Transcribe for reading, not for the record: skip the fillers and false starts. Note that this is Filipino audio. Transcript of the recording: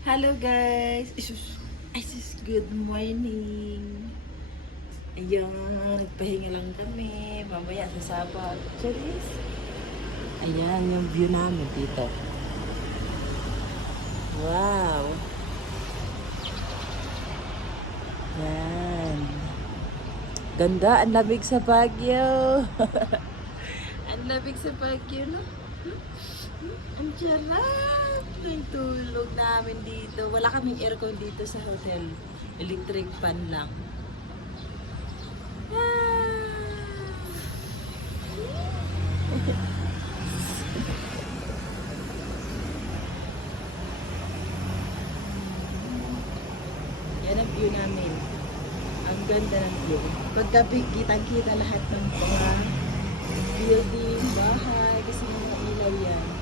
Hello guys! Good morning! Ayan, nagpahinga lang kami. Mamaya sa Sabado. Charis! Ayan, yung view namin dito. Wow! Ayan. Ganda, ang lamig sa Baguio. Ang lamig sa Baguio, no? Ang sarap ng tulog namin dito. Wala kaming aircon dito sa hotel. Electric fan lang. Yan ang view namin. Ang ganda ng view. Paggabi, kitang-kita lahat ng mga building, bahay, kasi mga ilaw yan.